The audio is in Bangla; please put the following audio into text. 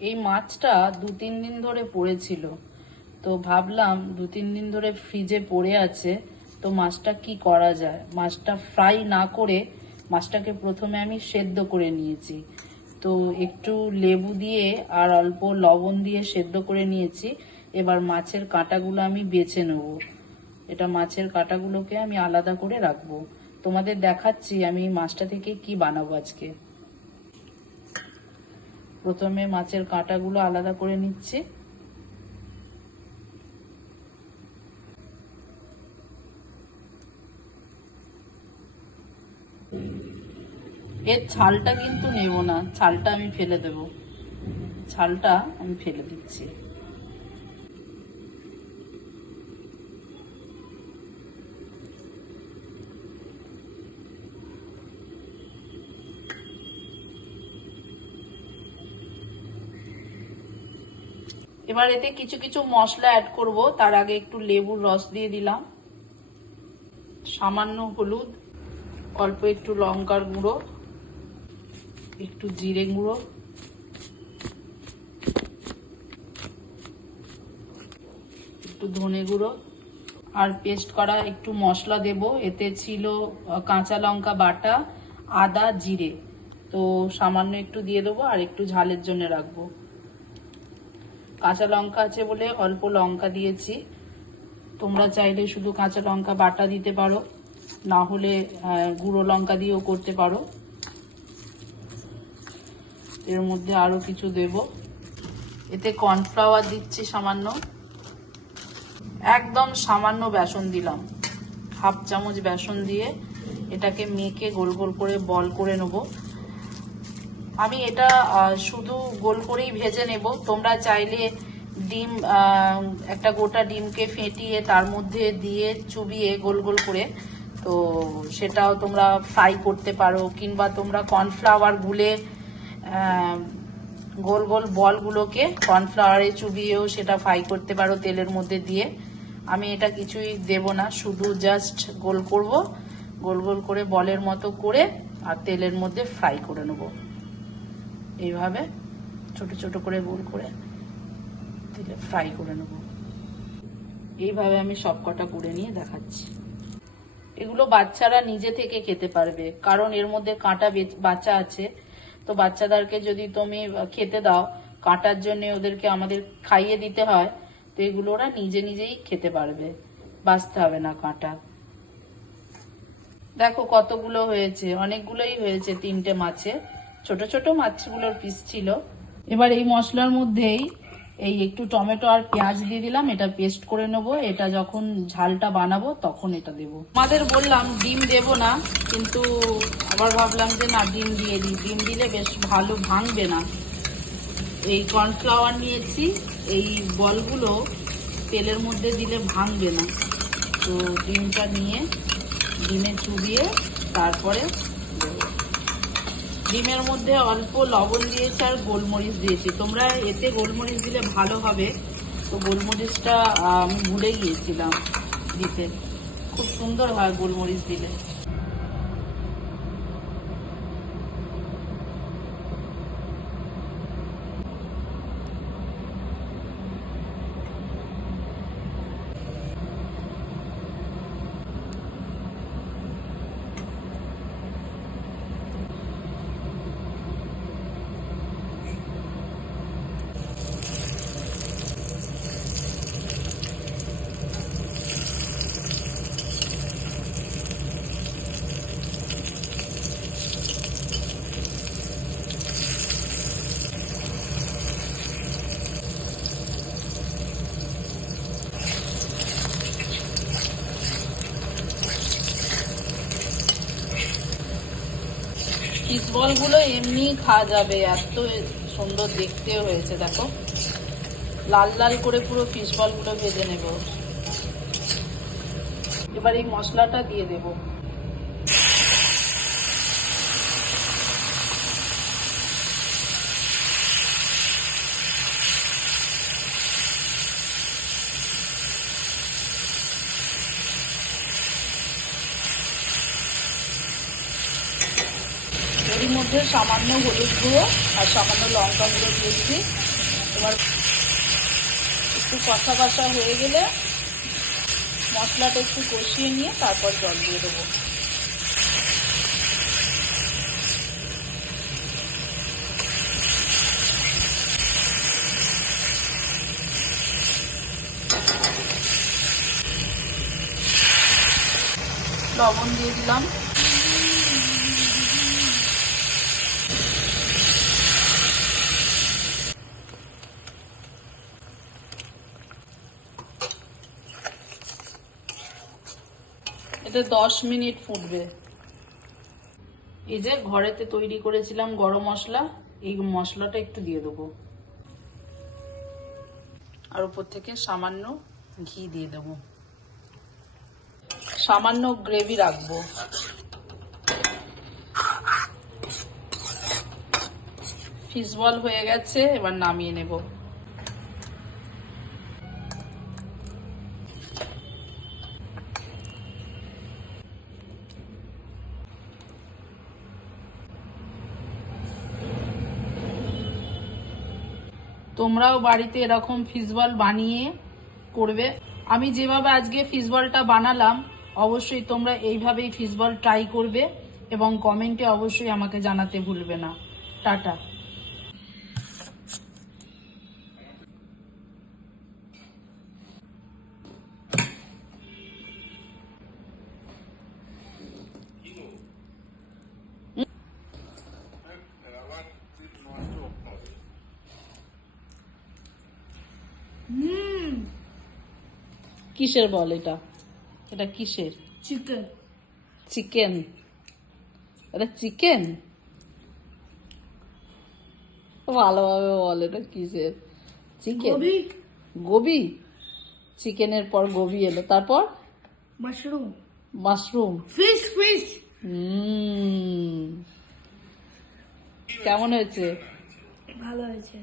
এই মাছটা দু তিন দিন ধরে পড়েছিল। তো ভাবলাম দু তিন দিন ধরে ফ্রিজে পড়ে আছে, তো মাছটা কি করা যায়? মাছটা ফ্রাই না করে মাছটাকে প্রথমে আমি সেদ্ধ করে নিয়েছি। তো একটু লেবু দিয়ে আর অল্প লবণ দিয়ে সেদ্ধ করে নিয়েছি। এবার মাছের কাঁটাগুলো আমি বেছে নেব। এটা মাছের কাঁটাগুলোকে আমি আলাদা করে রাখব। তোমাদের দেখাচ্ছি আমি মাছটা থেকে কি বানাবো আজকে। প্রথমে মাছের কাঁটাগুলো আলাদা করে নিচ্ছি। এর ছালটা কিন্তু নেব না, ছালটা আমি ফেলে দেব। ছালটা আমি ফেলে দিচ্ছি। এবার এতে কিছু কিছু মশলা অ্যাড করব। তার আগে একটু লেবুর রস দিয়ে দিলাম। সামান্য হলুদ, অল্প একটু লঙ্কার গুঁড়ো, একটু জিরে গুঁড়ো। একটু ধনে গুঁড়ো। আর পেস্ট করা একটু মশলা দেব। এতে ছিল কাঁচা লঙ্কা বাটা, আদা, জিরে। তো সামান্য একটু দিয়ে দেবো আর একটু ঝালের জন্য রাখব। কাঁচা লঙ্কা আছে বলে অল্প লঙ্কা দিয়েছি। তোমরা চাইলে শুধু কাঁচা লঙ্কা বাটা দিতে পারো, না হলে গুঁড়ো লঙ্কা দিয়েও করতে পারো। এর মধ্যে আরও কিছু দেব। এতে কর্নফ্লাওয়ার দিচ্ছি সামান্য। একদম সামান্য বেসন দিলাম। হাফ চামচ বেসন দিয়ে এটাকে মেখে গোল গোল করে বল করে নেব। আমি এটা শুধু গোল করেই ভেজে নেব। তোমরা চাইলে ডিম একটা গোটা ডিমকে ফেটিয়ে তার মধ্যে দিয়ে চুবিয়ে গোল গোল করে, তো সেটাও তোমরা ফ্রাই করতে পারো, কিংবা তোমরা কর্নফ্লাওয়ার গুলে গোল গোল বলগুলোকে কর্নফ্লাওয়ারে চুবিয়েও সেটা ফ্রাই করতে পারো তেলের মধ্যে দিয়ে। আমি এটা কিছুই দেব না, শুধু জাস্ট গোল করব, গোল গোল করে বলের মতো করে আর তেলের মধ্যে ফ্রাই করে নেব। এইভাবে ছোট ছোট করে গোল করে তেলে ফ্রাই করে নেব। এইভাবে আমি সব কটা করে নিয়ে দেখাচ্ছি। এগুলো বাচ্চারা নিজে থেকে খেতে পারবে, কারণ এর মধ্যে কাঁটা বেচ- বাচ্চা আছে। তো বাচ্চাদেরকে যদি তুমি খেতে দাও, কাঁটার জন্য ওদেরকে আমাদের খাইয়ে দিতে হয়, তো এগুলো ওরা নিজে নিজেই খেতে পারবে। বাঁচতে হবে না কাঁটা। দেখো কতগুলো হয়েছে, অনেকগুলোই হয়েছে তিনটে মাছে। ছোট ছোট মাছগুলোর পিস ছিল। এবার এই মশলার মধ্যেই এই একটু টমেটো আর পেঁয়াজ দিয়ে দিলাম, এটা পেস্ট করে নেব। এটা যখন ঝালটা বানাবো তখন এটা দেব। আমাদের বললাম ডিম দেব না, কিন্তু আবার ভাবলাম যে না, ডিম দিয়ে দিই। ডিম দিলে বেশ ভালো ভাঙবে না। এই কর্নফ্লাওয়ার নিয়েছি, এই বলগুলো তেলের মধ্যে দিলে ভাঙবে না। তো ডিমটা নিয়ে ডিমে চুবিয়ে তারপরে ডিমের মধ্যে অল্প লবণ দিয়েছি আর গোলমরিচ দিয়েছি। তোমরা এতে গোলমরিচ দিলে ভালো হবে। তো গোলমরিচটা আমি ভুলে গিয়েছিলাম দিতে। খুব সুন্দর হয় গোলমরিচ দিলে। ফিশ বলগুলো এমনি খাওয়া যাবে, এত সুন্দর দেখতে হয়েছে, দেখো। লাল লাল করে পুরো ফিশ বলগুলো ভেজে নেব। এবার এই মশলাটা দিয়ে দেব। মধ্যে সামান্য হলুদ গুঁড়ো আর সামান্য লঙ্কা গুঁড়ো দিয়েছি। এবার একটু কষা কষা হয়ে গেলে মশলাটা একটু কষিয়ে নিয়ে তারপর জল দিয়ে দেবো। লবণ দিয়ে দিলাম। এটা দশ মিনিট ফুটবে। এই যে ঘরেতে তৈরি করেছিলাম গরম মশলা, এই মশলাটা একটু দিয়ে দেবো। আর উপর থেকে সামান্য ঘি দিয়ে দেবো। সামান্য গ্রেভি রাখব। ফিশ বল হয়ে গেছে, এবার নামিয়ে নেব। তোমরাও বাড়িতে এরকম ফিসবল বানিয়ে করবে। আমি যেভাবে আজকে ফিসবলটা বানালাম, অবশ্যই তোমরা এইভাবেই ফিসবল ট্রাই করবে এবং কমেন্টে অবশ্যই আমাকে জানাতে ভুলবে না। টাটা। কিসের বল এটা? এটা কিসের? চিকেন চিকেন এটা চিকেন ভালোভাবে বল এটা কিসের? চিকেন গোবি চিকেনের পর গোবি এলো। তারপর? মাশরুম মাশরুম ফিশ ফিশ হুম। কেমন হয়েছে? ভালো হয়েছে।